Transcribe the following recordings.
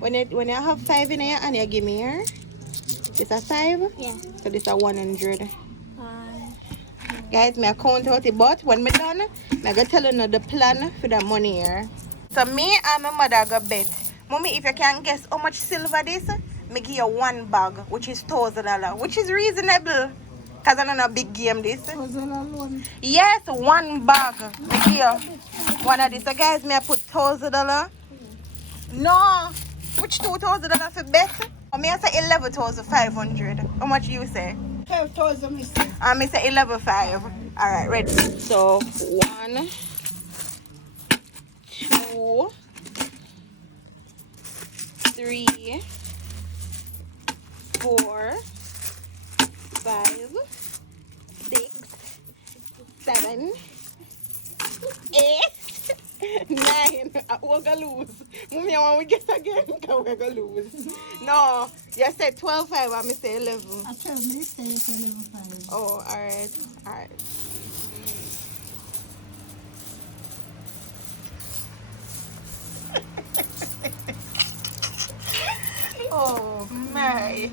When you have 5 in here and you give me here, this a 5? Yeah. So this a 100. Guys, me count out it, but when me done, I go tell you the plan for the money here. So me and my mother go bet. Mommy, if you can guess how much silver this, me give you 1 bag, which is $1,000, which is reasonable. Cause I know a big game this. Yes, 1 bag. Me give you one of this. So guys, me I put $1,000. No, which $2,000 for bet? Me I say 11,500. How much you say? 12,000, mister. I say 11,500. All right, ready. So 1, 2, 3, 4, 5, 6, 7, 8, 9. We're gonna lose. Mommy, I want we get again because we're gonna lose. No, you said 12,500. I say 11. I tell me say 11,500. Oh, all right. Oh my.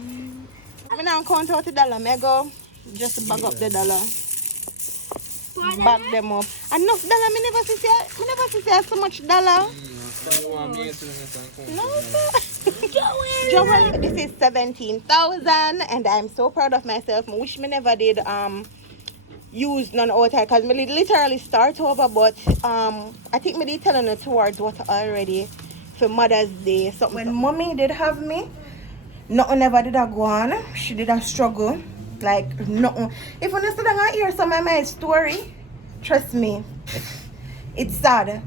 I'm now count out the dollar. I go just bag up the dollar. Bag them up. Enough dollar. Me never see so much dollar. No, Joel, this is 17,000 and I'm so proud of myself. I wish me never did use none out here because me literally start over, but I think me did tell her towards what already for Mother's Day. So when mommy did have me, nothing ever did I go on. She did a struggle. Like nothing. If you still don't hear some of my story, trust me, it's sad.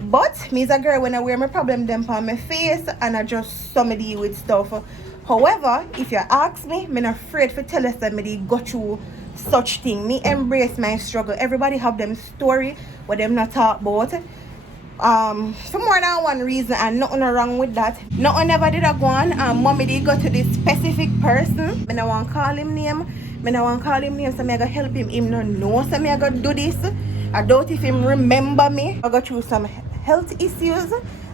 But me as a girl, when I wear my problem them on my face and I just some deal with stuff. However, if you ask me, I'm not afraid to tell us that me go through such thing. Me embrace my struggle. Everybody have them story what them not talk about. For more than one reason and nothing wrong with that. Nothing ever did I go on. Mommy did go to this specific person. I don't want to call him name. So I go help him. Him no know. So I go do this. I doubt if him remember me. I go through some health issues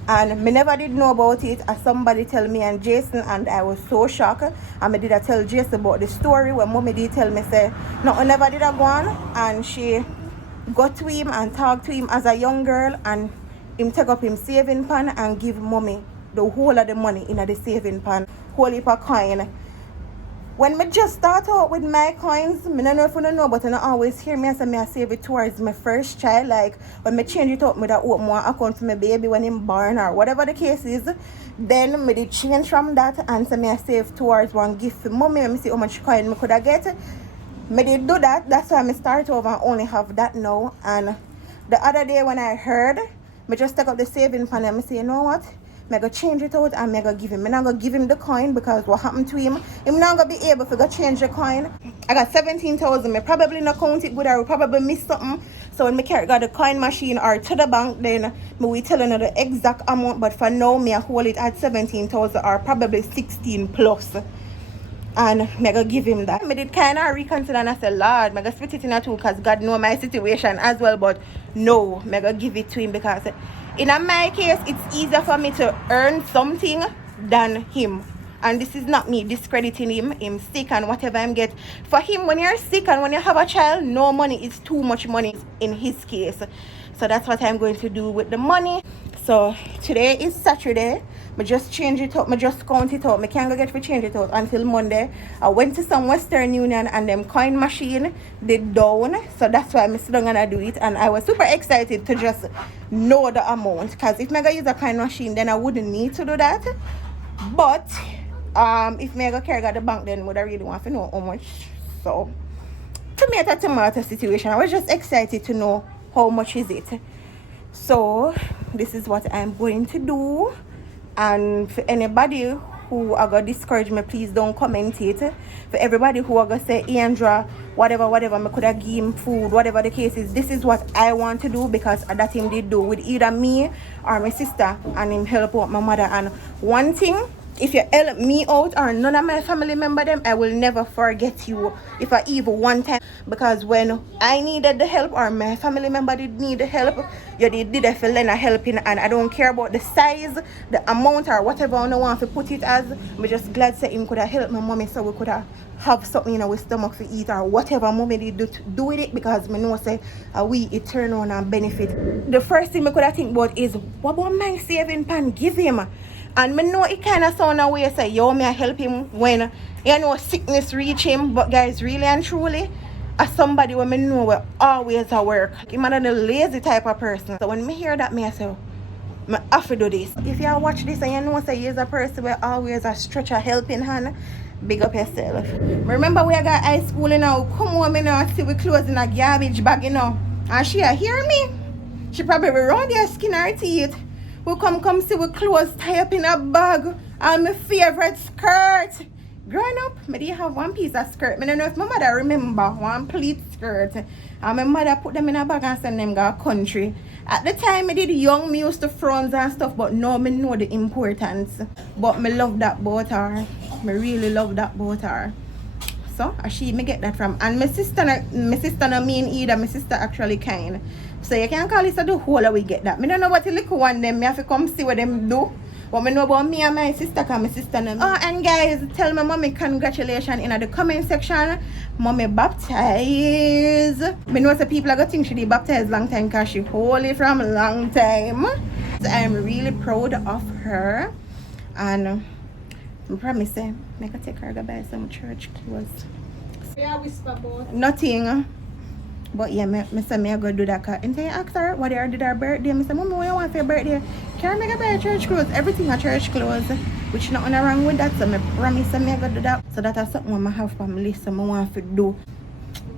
and me never did know about it. As somebody tell me and Jason, and I was so shocked. And I did tell Jason about the story when mommy did tell me say nothing never did I go on, and she got to him and talked to him as a young girl, and him take up him saving pan and give mommy the whole of the money in the saving pan, whole heap of coin. When me just start out with my coins, I don't know if you know, but I always hear me and say I save it towards my first child. Like when I change it up, I open one account for my baby when I'm born or whatever the case is. Then I did change from that and say I save towards one gift for mommy. Let me see how much coin I could get. I did do that. That's why I start over and only have that now. And the other day when I heard, I just take up the saving pan and I say, you know what? I'm going to change it out and I'm going to give him. I'm not going to give him the coin because what happened to him, I'm not going to be able to go change the coin. I got 17,000. I probably not count it good. I will probably miss something. So when I carry the coin machine or to the bank, then I will tell you the exact amount. But for now, I hold it at 17,000 or probably 16 plus. And I'm going to give him that. I did kind of reconsider and I said, Lord, I'm going to split it in two because God knows my situation as well. But no, I'm going to give it to him because in my case, it's easier for me to earn something than him. And this is not me discrediting him. Him sick and whatever I'm get. For him, when you're sick and when you have a child, no money is too much money in his case. So that's what I'm going to do with the money. So today is Saturday. I just change it up. I just count it up. I can't go get to change it out until Monday. I went to some Western Union and them coin machine did down. So that's why I'm still gonna do it. And I was super excited to just know the amount. Because if I go use a coin machine, then I wouldn't need to do that. But if I go carry at the bank, then would I really want to know how much. So tomato situation. I was just excited to know how much is it. So this is what I'm going to do. And for anybody who are going to discourage me, please don't comment it. For everybody who are going to say, Andra, whatever, I could have given him food, whatever the case is, this is what I want to do because that him did do with either me or my sister and him help out my mother. And one thing, if you help me out or none of my family member them, I will never forget you if I even one time. Because when I needed the help or my family member did need the help, you did a feel a helping, and I don't care about the size, the amount or whatever I don't want to put it as. I'm just glad that him could have helped my mommy so we could have something in our stomach to eat or whatever mommy did do with it, because me know say we it turn on and benefit. The first thing I could have think about is what about my saving pan give him. And me know it kind of sound a way say, yo, me I help him when, you know, sickness reach him. But guys, really and truly, as somebody when me know will always at work. I'm not a lazy type of person. So when me hear that, me I say, me have to do this. If you watch this and you know say you're a person where always a stretch a helping hand, big up yourself. Remember we got high school, you know, come home, you know, see we clothes in a garbage bag, you know. And she hear me. She probably round her skin her teeth. We come see with clothes tie up in a bag and my favorite skirt. Growing up, I did have one piece of skirt. I don't know if my mother remember one pleat skirt. And my mother put them in a bag and send them to country. At the time I did young, me used to frowns and stuff, but now I know the importance. But I love that about her. I really love that about her. So she me get that from. And my sister not mean either. My sister actually kind. So you can call it the whole we get that. I don't know what the little one them. I have to come see what them do. But I know about me and my sister, because my sister know me. Oh, and guys, tell my mommy congratulations in the comment section. Mommy baptized. I know some people are going to think she did baptized long time because she holy from a long time. So I'm really proud of her. And I promise I can take her to buy some church clothes. Yeah, whisper about. Nothing. But yeah, I say I go do that. And then ask her what they did her birthday. I say, Mama, what you want for your birthday? Can I buy church clothes? Everything are church clothes. Which nothing wrong with that. So I promise I go do that. So that is something I have on my list I want to do.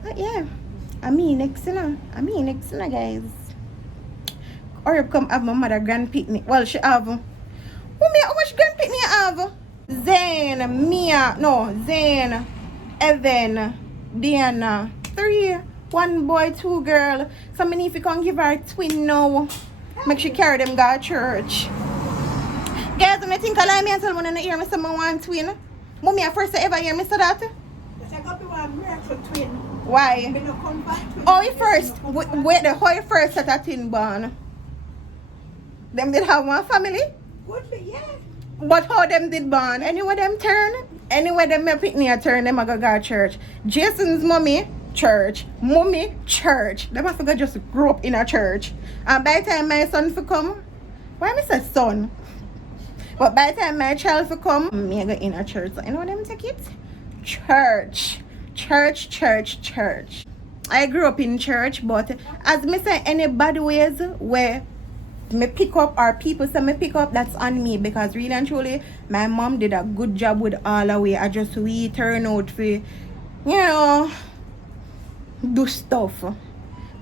But yeah, I mean next guys. Or you come have my mother grand picnic. Well, she have. How much grand picnic you have? Zane, Evan, Diana, 3. 1 boy, 2 girl. So many if you can give her a twin now. Make sure carry them go to church. Guys, when I think I like me and tell me I hear me say I want twin. Mommy, I first ever hear me say that. I got to one miracle twin. Why? Come back Oh, you first. Wait, how you first set a twin born? Them did have one family? Good, yeah. But how them did born? Anywhere them turn? Anywhere them pick me a turn, them I go to church. Jason's mommy, church. Mommy, church. Them have to just grow up in a church. And by the time my son for come, why me say son? But by the time my child for come, me I go in a church. So you know what them take it? Church. I grew up in church, but as me say, any bad ways where me pick up or people say me pick up, that's on me, because really and truly my mom did a good job with all the way. I just we turn out for, you know, do stuff.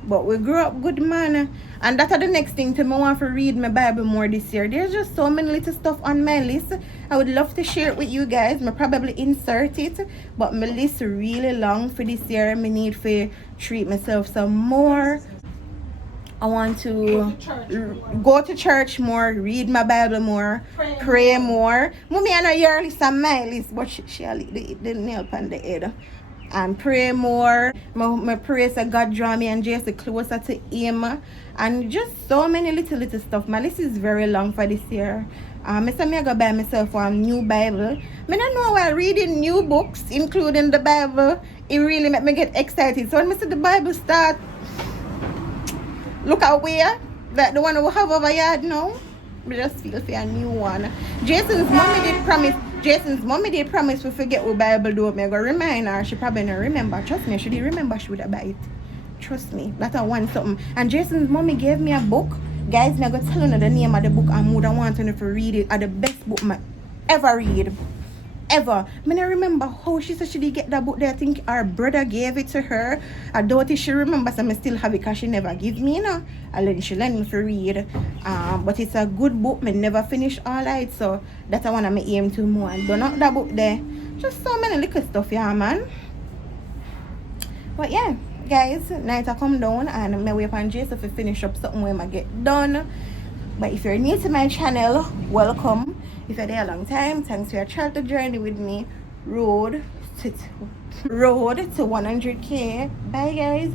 But we grew up good, man. And that's the next thing to me. I want to read my Bible more this year. There's just so many little stuff on my list. I would love to share it with you guys. I probably insert it. But my list is really long for this year. I need to treat myself some more. I want to go to church more, read my Bible more, pray more. Mommy, I know your list on my list, but she'll leave the nail on the head. And pray more. My prayer that God draw me and just closer to Him. And just so many little stuff. My list is very long for this year. I say I go buy myself a new Bible. I don't know while reading new books, including the Bible, it really make me get excited. So when I see the Bible start, look at where that the one we have over yard now. We just feel for a new one. Jason's mommy did promise we forget what Bible do. Me go remind her. She probably don't remember. Trust me, she did remember she would have buy it. Trust me, that's a one something. And Jason's mommy gave me a book. Guys, me go tell you the name of the book and would want you to read it. It's the best book I ever read. Ever. I don't remember how she said she did get that book there. I think her brother gave it to her. I doubt if she remembers, so I still have it because she never give me, you know. And then she let me to read. But it's a good book. I never finish all right, so that's one of my aim to more. And don't that book there. Just so many little stuff, yeah, man. But yeah, guys, night I come down and I wait on Jason to finish up something when I get done. But if you're new to my channel, welcome. If you're there a long time, thanks for your charter journey with me. Road to 100K. Bye guys.